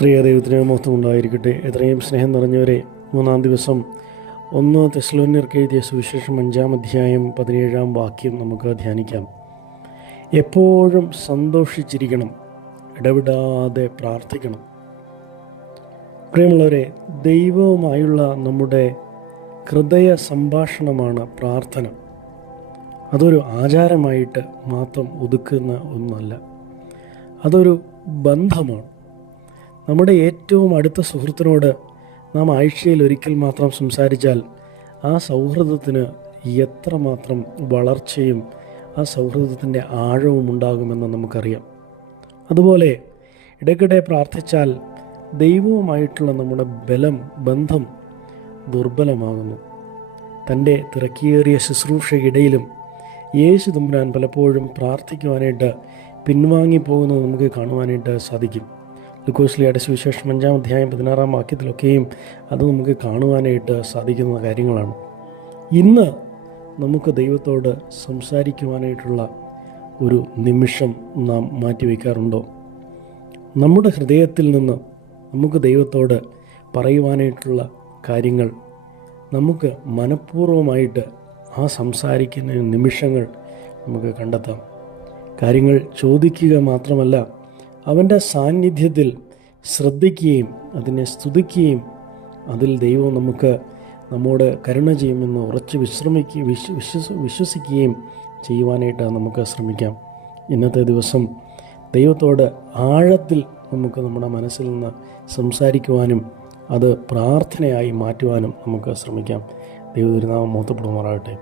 ദൈവത്തിന് മഹത്വം ഉണ്ടായിരിക്കട്ടെ. എത്രയും സ്നേഹം നിറഞ്ഞവരെ, 3-ാം ദിവസം 1 തെസ്സലോനിയർക്ക് എഴുതിയ സുവിശേഷം 5-ാം അധ്യായം 17-ാം വാക്യം നമുക്ക് ധ്യാനിക്കാം. എപ്പോഴും സന്തോഷിച്ചിരിക്കണം, ഇടവിടാതെ പ്രാർത്ഥിക്കണം. പ്രിയമുള്ളവരെ, ദൈവവുമായുള്ള നമ്മുടെ ഹൃദയ സംഭാഷണമാണ് പ്രാർത്ഥന. അതൊരു ആചാരമായിട്ട് മാത്രം ഒതുക്കുന്ന ഒന്നല്ല, അതൊരു ബന്ധമാണ്. നമ്മുടെ ഏറ്റവും അടുത്ത സുഹൃത്തിനോട് നാം ആഴ്ചയിൽ ഒരിക്കൽ മാത്രം സംസാരിച്ചാൽ ആ സൗഹൃദത്തിന് എത്രമാത്രം വളർച്ചയും ആ സൗഹൃദത്തിൻ്റെ ആഴവും ഉണ്ടാകുമെന്ന് നമുക്കറിയാം. അതുപോലെ ഇടയ്ക്കിടെ പ്രാർത്ഥിച്ചാൽ ദൈവവുമായിട്ടുള്ള നമ്മുടെ ബന്ധം ദുർബലമാകുന്നു. തൻ്റെ തിരക്കേറിയ ശുശ്രൂഷയിടയിലും യേശു തമ്പുരാൻ പലപ്പോഴും പ്രാർത്ഥിക്കുവാനായിട്ട് പിൻവാങ്ങിപ്പോകുന്നത് നമുക്ക് കാണുവാനായിട്ട് സാധിക്കും. ലൂക്കോസിലെ സുവിശേഷം 5-ാം അധ്യായം 16-ാം വാക്യത്തിലൊക്കെയും അത് നമുക്ക് കാണുവാനായിട്ട് സാധിക്കുന്ന കാര്യങ്ങളാണ്. ഇന്ന് നമുക്ക് ദൈവത്തോട് സംസാരിക്കുവാനായിട്ടുള്ള ഒരു നിമിഷം നാം മാറ്റിവെക്കാറുണ്ടോ? നമ്മുടെ ഹൃദയത്തിൽ നിന്ന് നമുക്ക് ദൈവത്തോട് പറയുവാനായിട്ടുള്ള കാര്യങ്ങൾ നമുക്ക് മനഃപൂർവ്വമായിട്ട് ആ സംസാരിക്കുന്ന നിമിഷങ്ങൾ നമുക്ക് കണ്ടെത്താം. കാര്യങ്ങൾ ചോദിക്കുക മാത്രമല്ല, അവൻ്റെ സാന്നിധ്യത്തിൽ ശ്രദ്ധിക്കുകയും അതിനെ സ്തുതിക്കുകയും അതിൽ ദൈവം നമ്മോട് കരുണ ചെയ്യുമെന്ന് ഉറച്ച് വിശ്വസിക്കുകയും ചെയ്യുവാനായിട്ട് നമുക്ക് ശ്രമിക്കാം. ഇന്നത്തെ ദിവസം ദൈവത്തോട് ആഴത്തിൽ നമുക്ക് നമ്മുടെ മനസ്സിൽ നിന്ന് സംസാരിക്കുവാനും അത് പ്രാർത്ഥനയായി മാറ്റുവാനും നമുക്ക് ശ്രമിക്കാം. ദൈവത്തിരുനാമം മഹത്വപ്പെടുമാറാകട്ടെ.